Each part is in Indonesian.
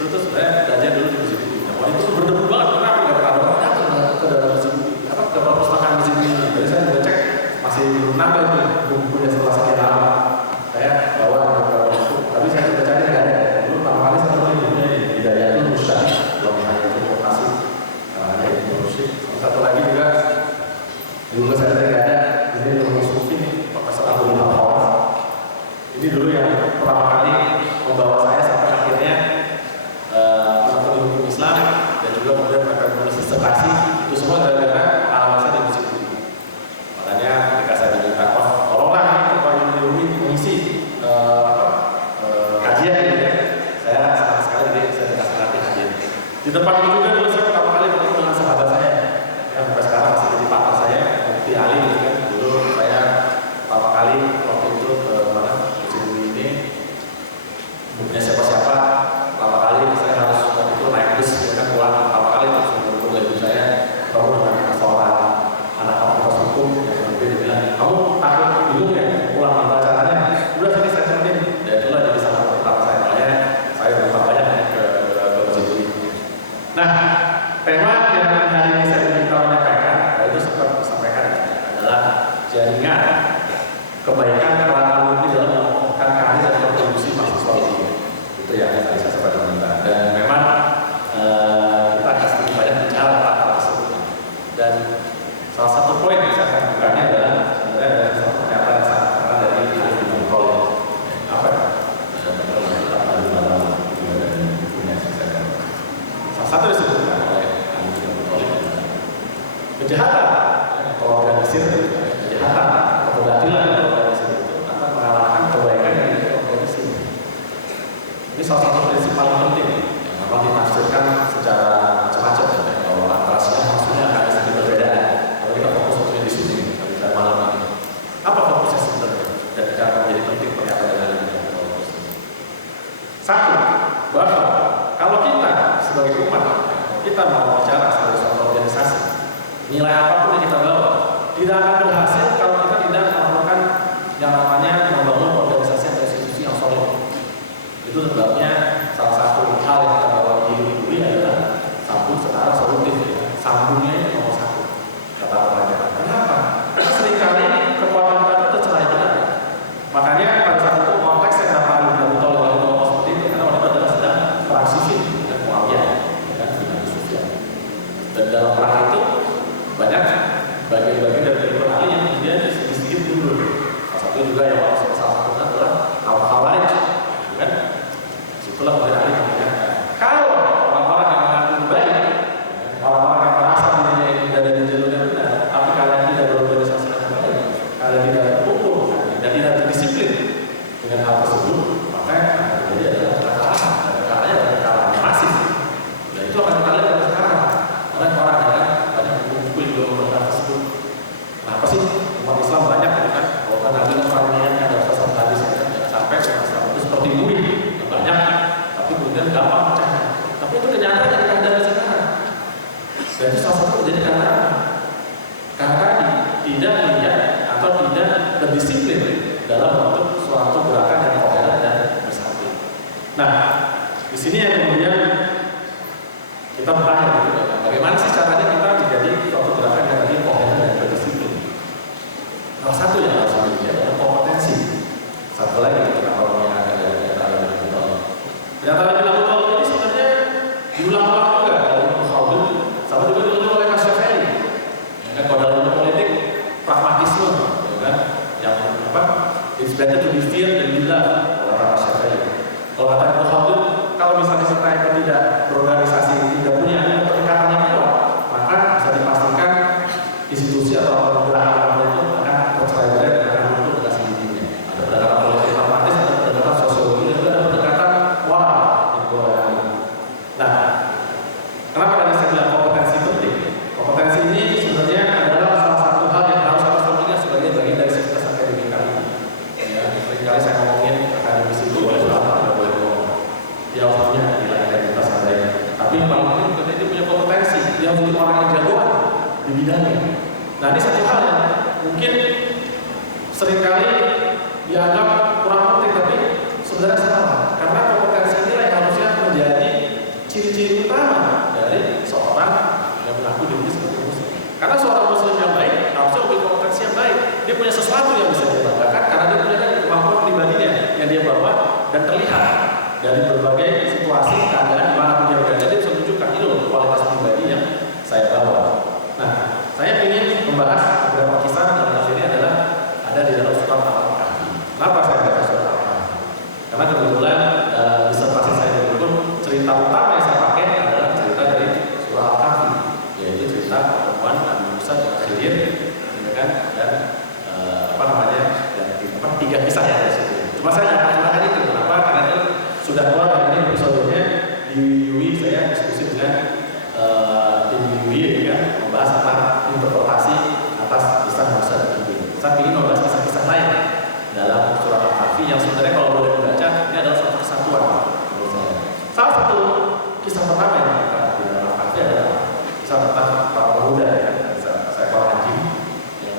Itu tuh sebenarnya belajar dulu di Musik Budi. Nah, waktu itu berdebu banget karena aku nggak pernah datang ke dalam Musik Budi. Apa ke perpustakaan Musik Budi? Jadi saya udah cek masih belum nambah tuh bukunya setelah sekian lama. Saya bawa beberapa buku, tapi saya coba cari nggak ada. Dulu pertama kali saya beli bukunya di Hidayatul Mustad, belum hanya itu vokasi, ada itu musik. Satu lagi juga dulu saya nggak ada. Ini ilmu sufi, Profesor Abdul Muhammad. Ini dulu yang pertama kali membawa saya sampai akhirnya menekuni hukum Islam dan juga kemudian mereka menulis disertasi. Itu semua gara-gara pengalaman saya di Musik Budi. Makanya ketika saya diminta, tolonglah Pak Yudi mengisi kajian gitu ya. Saya sama sekali saya dikasih kajian. Di tempat itu juga dulu saya pertama kali bertemu dengan sahabat saya yang sampai sekarang masih jadi partner saya, Mufti Ali gitu kan. Dulu saya pertama kali waktu itu ke mana Musik Budi ini punya siapa-siapa. Pertama kali saya harus waktu itu naik bus ya kan, pulang pertama kali langsung bertemu ibu saya, kamu dengan seorang anak fakultas hukum yang dia bilang, kamu takut bingung ya pulang tanpa caranya? Udah sini saya temenin. Dan itulah jadi salah satu pertama saya, makanya saya bertambah banyak ke Musik Budi. Nah, tema yang hari ini saya ingin menyampaikan, itu sempat disampaikan adalah jaringan kebaikan peran alumni dalam mengukuhkan karir dan kontribusi mahasiswa ini. Itu yang tadi saya sampaikan. Dan memang kita akan sedikit banyak bicara tentang hal tersebut. Dan salah satu poin yang saya akan bukannya adalah sebenarnya ada satu pernyataan yang sangat terkenal dari Ali bin Abi Thalib. Apa ya? Salah satu disebutkan oleh Ali bin Abi Thalib, kejahatan atau organisir, kejahatan atau kebatilan yang organisir itu akan mengalahkan kebaikan yang diorganisir. Ini salah satu prinsip paling penting yang memang ditafsirkan secara macam-macam ya. Kalau antara siap maksudnya akan sedikit berbeda. Kalau kita fokus untuk di sini pada malam ini, apa fokusnya sebenarnya dan cara menjadi penting pernyataan dari ini? Satu, bahwa kalau kita sebagai umat, kita mau bicara sebagai suatu organisasi, nilai apapun yang kita bawa tidak akan berhasil kalau kita tidak melakukan yang namanya membangun organisasi atau institusi yang solid. Itu sebabnya salah satu hal yang kita bawa di Budi adalah sambung secara solutif. Sambungnya itu nomor satu, kata orang. Kenapa? Karena seringkali kekuatan kita itu tercerai belah. Makanya pada saat itu konteksnya kenapa Ali bin Abi Thalib ngomong seperti itu, karena waktu itu adalah sedang perang sifil dan Muawiyah dan Abu Sufyan. Dan dalam perang itu banyak bagian-bagian dari kehidupan Ali yang kemudian sedikit mundur. Salah satu juga yang salah satunya adalah Khawarij, kan? Itulah kemudian Ali kemudian kalau orang-orang yang mengaku baik, orang-orang yang merasa dirinya ini berada di jalur yang benar, tapi kalian tidak berorganisasi dengan baik, kalian tidak berkumpul dan tidak berdisiplin dengan hal tersebut, maka jadi adalah kekalahan. Dan kekalahannya adalah kekalahan masif. Dan itu akan kita lihat sekarang. Karena orang yang banyak berkumpul di dalam tersebut. Kenapa sih umat Islam banyak kan? Kalau kan Nabi Muhammad ada satu hadis kan, jangan sampai umat Islam itu seperti bumi yang banyak, tapi kemudian gampang pecahnya. Tapi itu kenyataan yang kita dari sekarang. Dan itu salah satu menjadi karena tidak melihat atau tidak berdisiplin dalam bentuk suatu gerakan yang koheren dan bersatu. Nah, di sini yang kemudian kita bertanya gitu, bagaimana sih caranya kita menjadi suatu gerakan yang tadi koheren dan berdisiplin? Salah satu yang harus dimiliki adalah kompetensi. Satu lagi kita kalau yang ada pernyataan dari Abu Thalib. Pernyataan dari Abu Thalib ini sebenarnya diulang-ulang juga dari Ibnu Khaldun, sama juga diulang oleh Mas Syafi'i. Ya, kalau dalam ilmu politik pragmatisme, ya kan? Yang apa? It's better to be feared than be loved, kata Mas Syafi'i. Kalau kata Ibnu Khaldun, kalau misalnya kita itu tidak berorganisasi, tidak punya keterikatan yang kuat, maka bisa dipastikan institusi atau gerakan itu akan tercerai-berai dan akan runtuh dengan sendirinya. Ada pendekatan politik pragmatis, ada pendekatan sosiologi, dan juga ada pendekatan moral yang boleh. Nah, kenapa tadi saya bilang kompetensi penting? Kompetensi ini sebenarnya adalah salah satu hal yang harus kita sampaikan sebagai bagian dari sivitas akademik kami. Ya, seringkali saya ngomongin akademisi itu boleh berapa, tidak boleh ngomong. Dia harus punya nilai akademitas adanya. Tapi yang paling penting dia punya kompetensi, dia harus jadi orang yang jagoan di bidangnya. Nah, ini satu hal yang mungkin seringkali dianggap kurang penting, tapi sebenarnya salah. Karena kompetensi inilah yang harusnya menjadi sudah keluar ini episodenya di UI. Saya diskusi dengan tim UI kan, membahas tentang interpretasi atas kisah Musa dan Khidir. Saya ingin membahas kisah-kisah lain dalam surat Al-Kahfi yang sebenarnya kalau boleh dibaca ini adalah satu kesatuan menurut saya. Salah satu kisah pertama yang kita di dalam Al-Kahfi adalah kisah tentang para pemuda ya. Saya orang anjing yang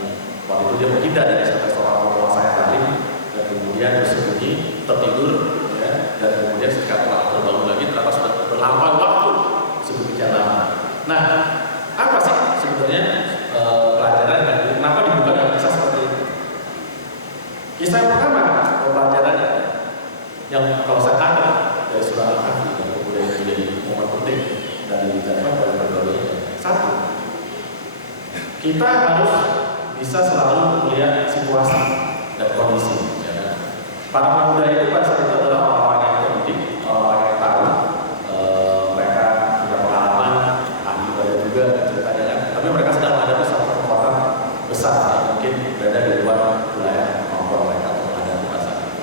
waktu itu dia menghindar dari seorang penguasa yang zalim dan kemudian bersembunyi tertidur ya, dan kemudian ketika telah terbangun lagi ternyata sudah berlampau waktu sedemikian lama. Nah, apa sih sebenarnya pelajaran dan kenapa dibuka dengan kisah seperti ini? Kisah yang pertama pelajaran yang kalau saya tangkap dari surah Al-Kahfi dan kemudian menjadi momen penting dari dapat oleh berbagai. Satu, kita harus bisa selalu melihat situasi dan kondisi. Ya kan? Para pemuda itu pada saat itu adalah orang-orang yang terdidik, orang-orang yang tahu, mereka punya pengalaman, ahli ibadah juga ceritanya kan. Tapi mereka sedang menghadapi satu kekuatan besar yang mungkin berada di luar wilayah kemampuan mereka untuk menghadapi masalah itu.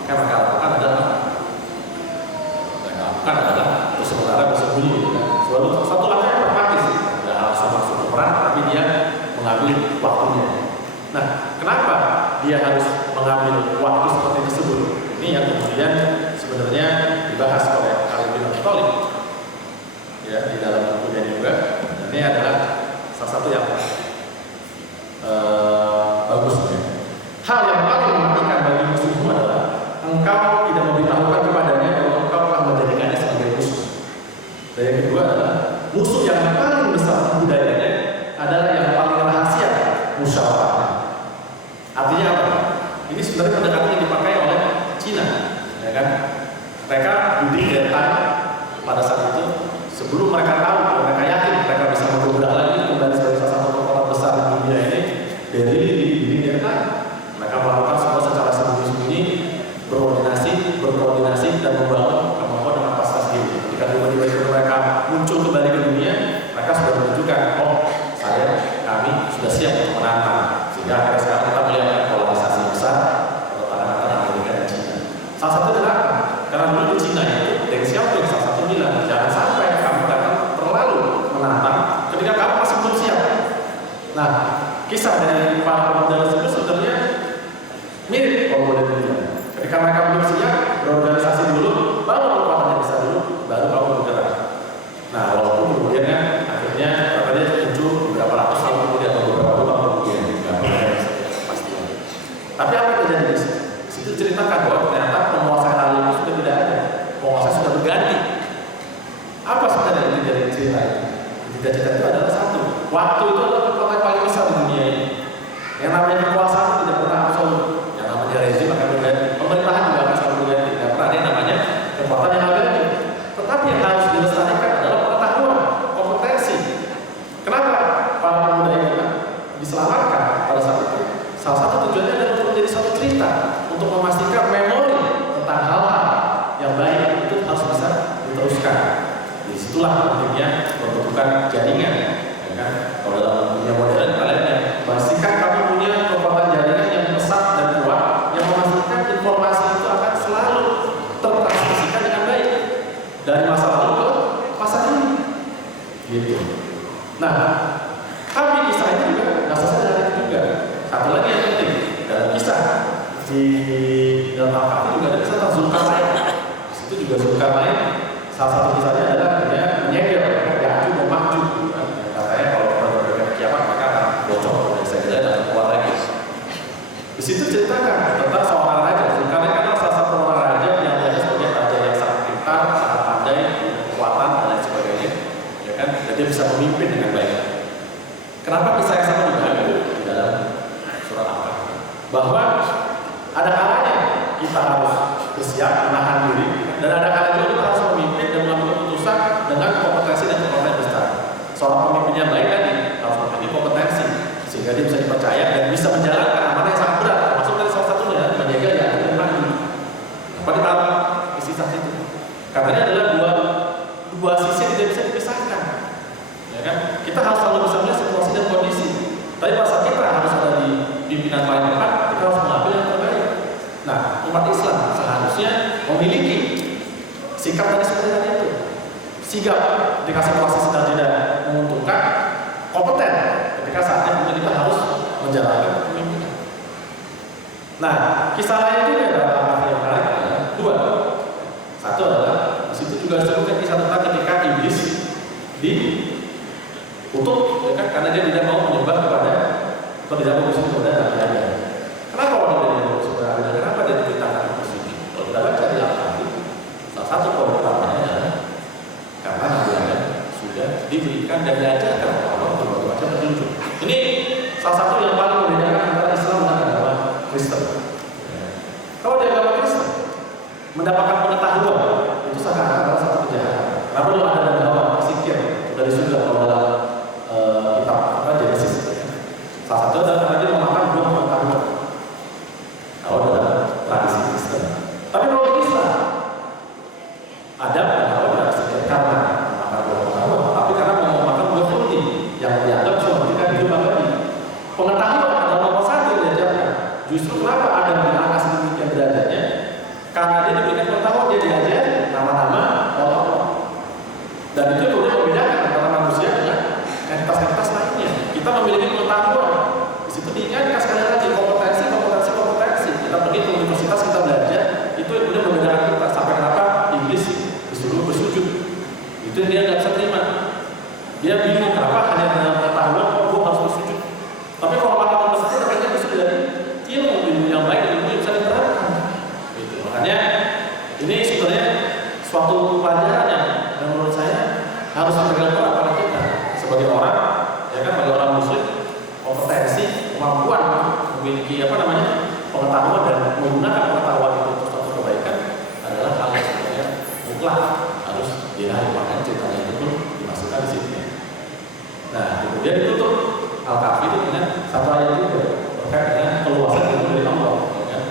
Maka mereka lakukan adalah terus sementara bersembunyi. Kan? Suatu langkah yang pragmatis, tidak langsung masuk ke perang, tapi dia mengambil waktunya. Nah, kenapa dia harus mengambil waktu seperti tersebut? Ini yang kemudian sebenarnya dibahas oleh Ali bin Abi Thalib ya di dalam bukunya juga. Dan ini adalah salah satu yang bagus ya. Hal yang paling mematikan bagi musuhmu adalah engkau tidak memberitahukan kepadanya bahwa engkau akan menjadikannya sebagai musuh. Dan yang kedua adalah musuh yang paling besar budayanya adalah yang paling rahasia musyawarah. Artinya apa? Ini sebenarnya pendekatan yang dipakai oleh Cina, ya kan? Mereka bidding their time pada saat itu sebelum mereka tahu, mereka yakin mereka bisa mengubah lagi kembali sebagai salah satu kekuatan besar di dunia ini. Dari bidding their time, mereka melakukan semua secara sembunyi-sembunyi, berkoordinasi dan membangun kemampuan dan kapasitas diri. Ketika tiba-tiba mereka muncul kembali ke dunia, mereka sudah menunjukkan, oh kami sudah siap untuk menantang. Sehingga akhirnya sekarang kita melihat polarisasi besar antara Amerika dan Cina. Salah satu adalah karena dulu di Cina itu Deng Xiaoping salah satu bilang, jangan sampai kamu datang terlalu menantang ketika kamu masih belum siap. Nah, kisah dari para pemuda tersebut sebenarnya mirip kalau boleh dibilang. Ketika mereka belum siap, berorganisasi dulu, baru kekuatannya besar dulu, baru kamu bergerak. Nah, walaupun kemudian kan akhirnya katanya muncul beberapa ratus tahun kemudian atau beberapa puluh tahun kemudian, nggak ada pasti. Tapi apa yang terjadi di situ? Di situ ceritakan bahwa ternyata penguasa yang lalu itu sudah tidak ada, penguasa sudah berganti. Apa sebenarnya inti dari cerita itu? Cerita itu adalah satu, waktu itu adalah kekuatan paling besar di dunia ini. Yang namanya kekuasaan tidak pernah absolut. Yang namanya rezim akan berganti, pemerintahan juga akan selalu berganti. Tidak pernah ada yang namanya kekuatan yang abadi. Tetapi yang harus dilestarikan adalah pengetahuan, kompetensi. Kenapa para pemuda itu diselamatkan pada saat itu? Salah satu tujuannya adalah untuk menjadi satu cerita, untuk memastikan memori tentang hal-hal yang baik itu harus bisa diteruskan. Disitulah pentingnya pembentukan jaringan. Ya kan? Kalau dalam dunia modern, kalian yang pastikan kamu punya kekuatan jaringan yang besar dan kuat, yang memastikan informasi itu akan selalu tertransmisikan dengan baik dari masa lalu ke masa ini. Gitu. Nah, tapi kisah ini juga nggak selesai dari itu juga. Satu lagi yang penting dalam kisah di dalam Al-Kahfi juga ada kisah tentang Zulkarnain. Di situ juga Zulkarnain salah satu kisahnya adalah dia menyegel Ya'juj dan Ma'juj. Katanya kalau pada kiamat maka akan bocor dari segala dan keluar lagi. Di situ ceritakan tentang seorang raja. Zulkarnain adalah salah satu orang raja yang dia sebagai raja yang sangat pintar, sangat pandai, kekuatan dan lain sebagainya. Ya kan? Dan dia bisa memimpin dengan baik. Kenapa kisah yang sama juga ada di dalam surat Al-Kahfi? Bahwa ada kalanya kita harus bersiap menahan diri, dan ada kalanya kita harus memimpin dan mengambil keputusan dengan kompetensi dan kekuatan besar. Seorang pemimpin yang baik tadi harus memiliki kompetensi sehingga dia bisa dipercaya dan bisa menjalankan amanah yang sangat berat. Termasuk dari salah satunya menjaga Ya'juj dan Ma'juj. Apa ditaruh di sisa itu? Katanya adalah dua sisi yang tidak bisa dipisahkan. Ya kan? Kita harus selalu bisa melihat situasi dan kondisi. Tapi masa kita harus ada di pimpinan paling depan, kita harus mengambil yang terbaik. Nah, umat Islam seharusnya memiliki sikap tadi seperti tadi itu, sigap dikasih posisi dan tidak menguntungkan, kompeten ketika saatnya kemudian kita harus menjalankan kepemimpinan. Nah, kisah lain juga adalah yang menarik adalah dua. Satu adalah di situ juga disebutkan kisah tentang ketika iblis dikutuk, ya kan? Karena dia tidak mau menyembah kepada atau tidak mau bersyukur kepada Nabi Adam. Kenapa orang tidak mau bersyukur kepada Nabi Adam? Kenapa dia diperintahkan untuk bersyukur? Kalau kita baca di Al-Qur'an, salah satu poin utamanya adalah karena Nabi Adam sudah diberikan dan diajarkan oleh Allah berbagai macam petunjuk. Ini salah satu yang paling membedakan antara Islam dan agama Kristen. Kalau di agama Kristen mendapatkan pengetahuan itu seakan-akan adalah satu kejahatan. Kenapa belum ada dan hawa berpikir dari surga kalau dalam kitab Genesis? Salah satu adalah karena dia memakan buah pengetahuan. Kalau dalam tradisi Kristen. Tapi kalau di Islam ada dan hawa tidak berpikir karena memakan buah pengetahuan, tapi karena mau memakan buah khuldi yang dianggap bisa memberikan hidup abadi. Pengetahuan adalah nomor satu yang diajarkan. Justru kenapa ada di angka sedemikian derajatnya? Karena dia diberikan pengetahuan, dia diajar nama-nama Allah. Dan itu kemudian membedakan antara manusia dengan entitas-entitas lainnya. Kita memiliki pengetahuan. Di situ diingatkan sekali lagi kompetensi. Kita pergi ke universitas, kita belajar. Itu yang kemudian membedakan kita. Sampai kenapa iblis disuruh bersujud. Itu yang dia nggak bisa terima. Dia bingung kenapa hanya dengan pengetahuan kok gue harus bersujud. Tapi kalau pengetahuan bersujud, akhirnya bisa dari ilmu yang baik, ilmu yang bisa diterapkan. Gitu. Makanya ini sebenarnya suatu pelajaran yang menurut saya harus dipegang erat pada kita sebagai orang, ya kan, sebagai orang muslim, kompetensi, kemampuan memiliki pengetahuan dan menggunakan pengetahuan itu untuk suatu kebaikan adalah hal yang sebenarnya mutlak harus diraih. Makanya ceritanya itu pun dimasukkan di sini. Nah, kemudian ditutup Al-Kahfi itu dengan satu ayat juga terkait dengan keluasan ilmu dari Allah. Ya kan?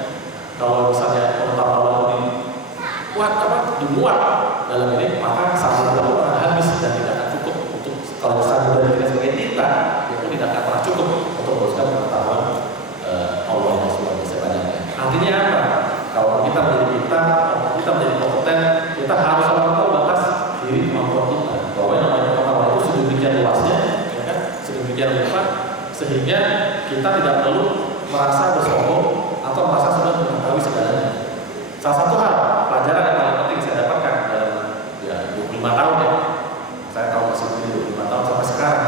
Kalau misalnya pengetahuan ini dimuat dalam ini, maka satu Allah akan habis dan tidak akan cukup untuk kalau satu dari kita sebagai kita itu tidak akan pernah cukup untuk meneruskan pengetahuan Allah yang sudah sebanyaknya. Artinya apa? Kalau kita menjadi kita menjadi kompeten, kita harus tahu batas diri kemampuan kita. Bahwa yang namanya pengetahuan itu sedemikian luasnya, ya kan? Sedemikian lebar sehingga kita tidak perlu merasa bersombong atau merasa sudah mengetahui segalanya. Salah satu hal pelajaran yang paling penting saya dapatkan dalam 25 tahun ya, saya tahu masih begini 25 tahun sampai sekarang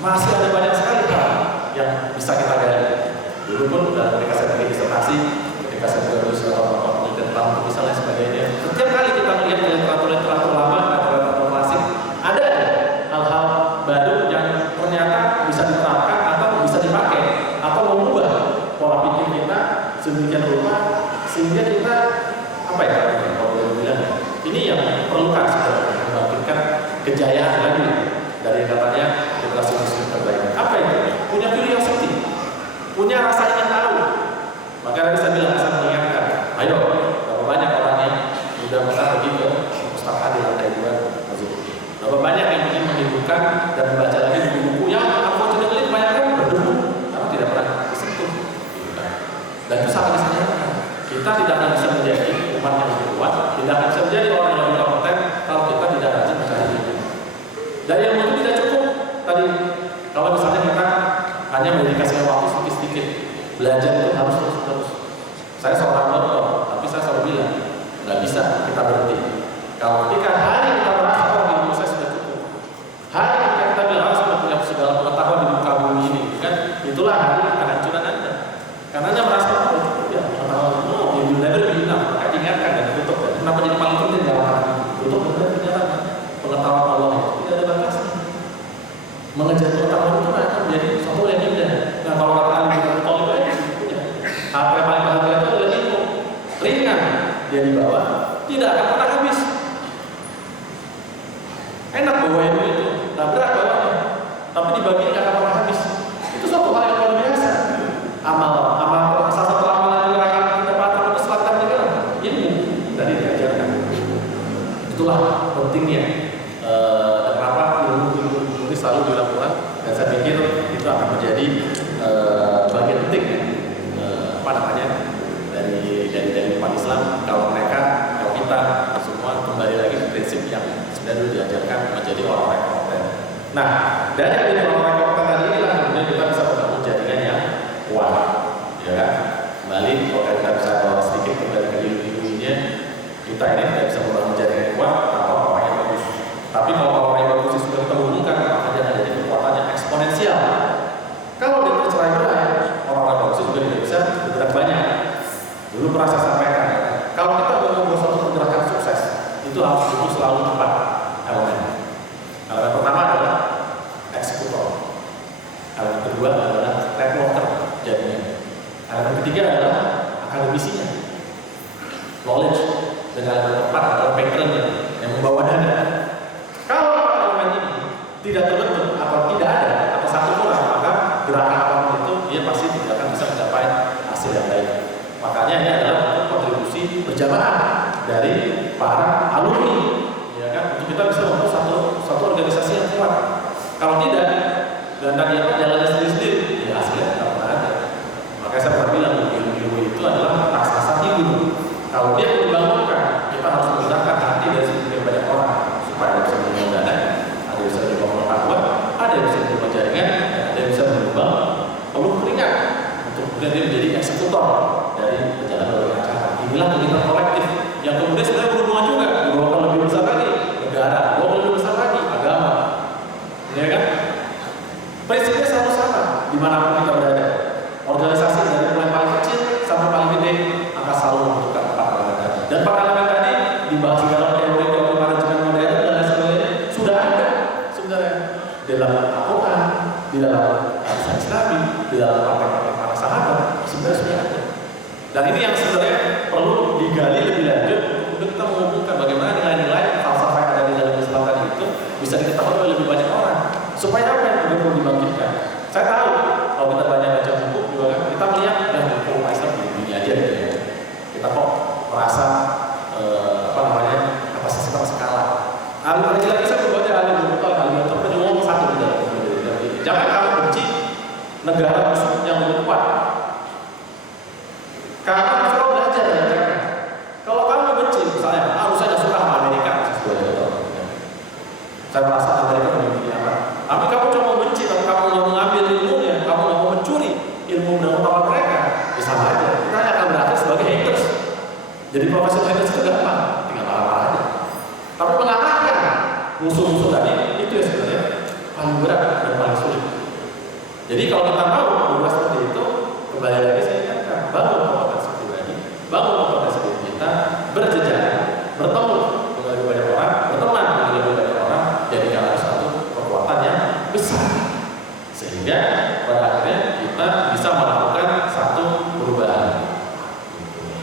masih ada banyak sekali hal yang bisa kita gali. Dulu pun ketika saya pergi disertasi, ketika saya berlulus penelitian tentang misalnya sebagainya, setiap kali kita melihat literatur lama atau literatur klasik, ada hal-hal baru yang ternyata bisa diterapkan atau bisa dipakai atau mengubah pola pikir kita sedemikian rupa sehingga kita kalau boleh bilang ini yang perlukan sebenarnya membangkitkan kejayaan lagi dari katanya generasi muslim terbaik. Apa itu? Punya curiosity, punya rasa ingin tahu. Maka tadi saya bilang, saya mengingatkan, ayo, berapa banyak orang yang sudah besar pergi ke perpustakaan di lantai 2 masjid. Berapa banyak yang ingin menghidupkan dan membaca lagi buku-buku yang unfortunately kebanyakan berdebu karena tidak pernah disentuh. Dan itu sangat disayangkan. Kita tidak akan bisa menjadi umat yang lebih kuat, tidak akan bisa menjadi orang yang lebih kompeten kalau kita tidak rajin mencari ilmu. Dari ilmu itu tidak cukup. Tadi kalau misalnya kita hanya mendedikasikan waktu sedikit-sedikit, belajar itu harus terus. Saya seorang dokter, tapi saya selalu bilang nggak bisa kita berhenti. Kalau ketika hari kita merasa ilmu saya sudah cukup, hari kita bilang sudah punya segala pengetahuan di muka bumi ini, kan? Itulah hari kehancuran Anda. Karena Anda merasa ya pengetahuan you will never be enough. Maka diingatkan dan ditutup. Kenapa jadi paling penting dalam hal ini? Tutup dengan kenyataan pengetahuan Allah itu tidak ada batasnya. Mengejar pengetahuan itu akan menjadi sesuatu yang indah. Nah, kalau kata ahli kita tolong aja punya. Apa yang paling bahagia itu adalah ilmu. Ringan dia dibawa, tidak akan pernah habis. Enak bawa ilmu itu, tak berat bawanya, tapi dibagi nggak akan pernah habis. Itu suatu hal yang luar biasa. Amal salah satu amalan yang akan kita patah itu selatan juga ilmu tadi diajarkan. Itulah pentingnya dan kenapa ilmu ini selalu dilakukan, dan saya pikir itu akan menjadi bagian penting dari umat Islam kalau mereka Nah, dari orang-orang kompeten tadi inilah kemudian kita bisa membangun jaringan yang kuat, ya kan? Kembali kalau kita bisa bawa sedikit kembali ke ilmu-ilmunya, kita ini tidak bisa membangun jaringan yang kuat tanpa orang yang bagus. Tapi kalau orang yang bagus sudah kita hubungkan, maka dia akan jadi kekuatan yang eksponensial. Kalau dia bercerai-berai, orang-orang bagus juga tidak bisa bergerak banyak. Dulu pernah saya sampaikan, ya, kalau kita mau membuat suatu pergerakan sukses, itu harus selalu tepat elemen. Elemen pertama adalah eksekutor. Elemen kedua adalah networker, jadinya. Elemen ketiga adalah akademisinya, knowledge, dan elemen keempat adalah patronnya yang membawa dana. Kalau elemen ini tidak terbentuk atau tidak ada atau satu kurang, maka gerakan apapun itu dia pasti tidak akan bisa mencapai hasil yang baik. Makanya ini adalah kontribusi berjamaah dari para alumni, ya kan, untuk kita bisa membuat satu organisasi yang kuat. Kalau tidak, dan tadi apa jalannya sendiri-sendiri, ya hasilnya tidak pernah ada. Makanya saya pernah bilang ilmu itu adalah raksasa hidup. Kalau dia dibangunkan, kita harus menggunakan hati dari sebagian banyak orang supaya bisa menyumbang dana, ada yang bisa menyumbang pengetahuan, ada yang bisa menyumbang jaringan, ada yang bisa menyumbang peluh keringat untuk kemudian dia menjadi eksekutor dari perjalanan acara. Inilah kegiatan kolektif yang kemudian sebenarnya berhubungan juga dibawakan lebih besar lagi negara, dibawakan lebih besar lagi agama, ya kan? Prinsipnya selalu sama dimanapun kita berada. Organisasi dari mulai paling kecil sampai paling gede akan selalu membutuhkan 4 elemen tadi. Dan 4 elemen tadi dibahas di dalam teori manajemen modern dan lain sebagainya sudah ada sebenarnya di dalam Al-Quran, di dalam hadis Islami, di dalam praktek-praktek para sahabat sebenarnya sudah ada. Dan ini yang sebenarnya perlu digali lebih lanjut untuk kita menghubungkan bagaimana nilai-nilai falsafah yang ada di dalam Islam tadi itu bisa diketahui oleh lebih banyak orang. Supaya apa yang perlu dibangkitkan? Saya tahu kalau kita banyak baca buku juga kan, kita melihat yang buku Islam ini aja gitu ya. Kita kok merasa kapasitas kita masih kalah. Lagi saya membaca alim tapi ngomong satu di dalam ini. Jangan kamu benci negara musuh yang lebih kuat. Karena kalau belajar ya, kalau kamu benci misalnya, harus saya suka sama Amerika, saya merasa Amerika lebih apa. Tapi kamu cuma benci, tapi kamu mau mengambil ilmunya, kamu mau mencuri ilmu dan pengetahuan mereka, ya sama aja. Kita akan berakhir sebagai haters. Jadi profesor haters itu gampang, tinggal marah-marah aja. Tapi mengalahkan musuh-musuh tadi itu ya sebenarnya paling berat dan paling sulit. Jadi kalau kita mau berbuat seperti itu, kembali lagi saya ingatkan, bangun kompetensi pribadi, bangun kompetensi diri kita, berjejaring, bertemu dengan lebih banyak orang, berteman dengan lebih banyak orang, jadikanlah satu kekuatan yang besar, sehingga pada akhirnya kita bisa melakukan satu perubahan.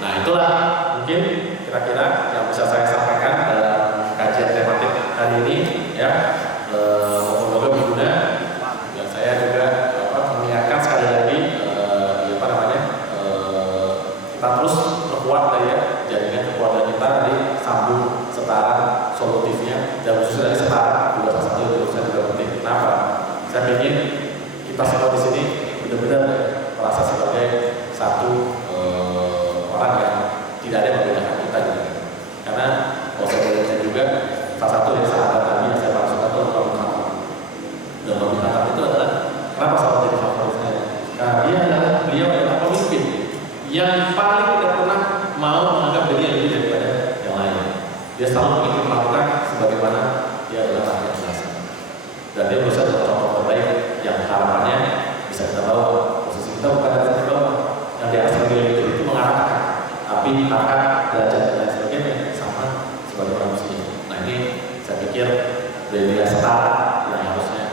Nah itulah mungkin kira-kira yang bisa saya sampaikan dalam kajian tematik hari ini, ya. Semoga berguna. Dan saya juga mengingatkan sekali lagi, kita terus perkuat ya jaringan kekuatan kita dari sambung setara solutifnya, dan khususnya dari setara juga salah satu jurusan juga penting. Kenapa? Saya ingin kita semua di sini benar-benar merasa sebagai satu orang yang tidak ada yang membedakan kita gitu. Karena kalau saya lihat juga salah satu dari sahabat tadi yang saya maksudkan itu Robi Khattab. Dan Robi Khattab itu adalah kenapa sahabat jadi favorit saya? Karena beliau adalah pemimpin yang paling tidak pernah mau menganggap diri lebih daripada yang lain. Dia selalu ingin melakukan sebagaimana dia adalah rakyat biasa. Dan dia berusaha menjadi contoh terbaik yang harapannya bisa kita bawa. Posisi kita bukan dari bawah, yang di atas itu mengarahkan, tapi akan belajar dan lain sebagainya sama sebagai manusia. Nah ini saya pikir dari setara yang harusnya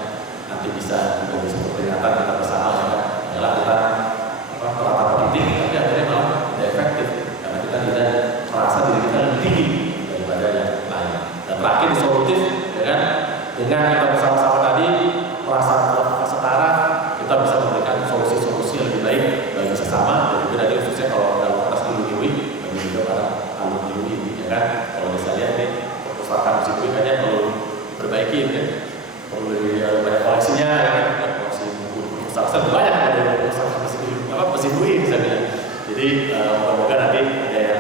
nanti bisa bisa peringatan kita bersama ya kan, kita merata pendidik, tapi akhirnya malah tidak efektif karena kita tidak merasa diri kita lebih tinggi daripada yang lain. Dan terakhir disolutif, ya kan, dengan kita bersama-sama tadi merasa setara, kita bisa memberikan solusi-solusi yang lebih baik bagi sesama, dan juga tadi khususnya kalau dalam konteks ilmu bagi juga para alumni ini, ya kan. Kalau bisa lihat nih perpustakaan musik kayaknya perlu diperbaiki, ya. Perlu lebih banyak koleksinya, ya kan. Koleksi buku besar banyak ada perpustakaan mesin bui bisa bilang. Jadi moga-moga nanti ada yang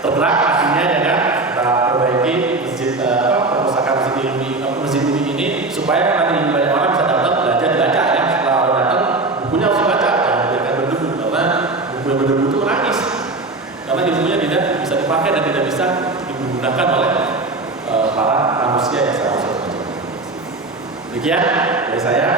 tergerak akhirnya ya kan, kita perbaiki masjid perpustakaan mesin bui ini supaya dipakai dan tidak bisa digunakan oleh para manusia yang seharusnya. Demikian dari saya.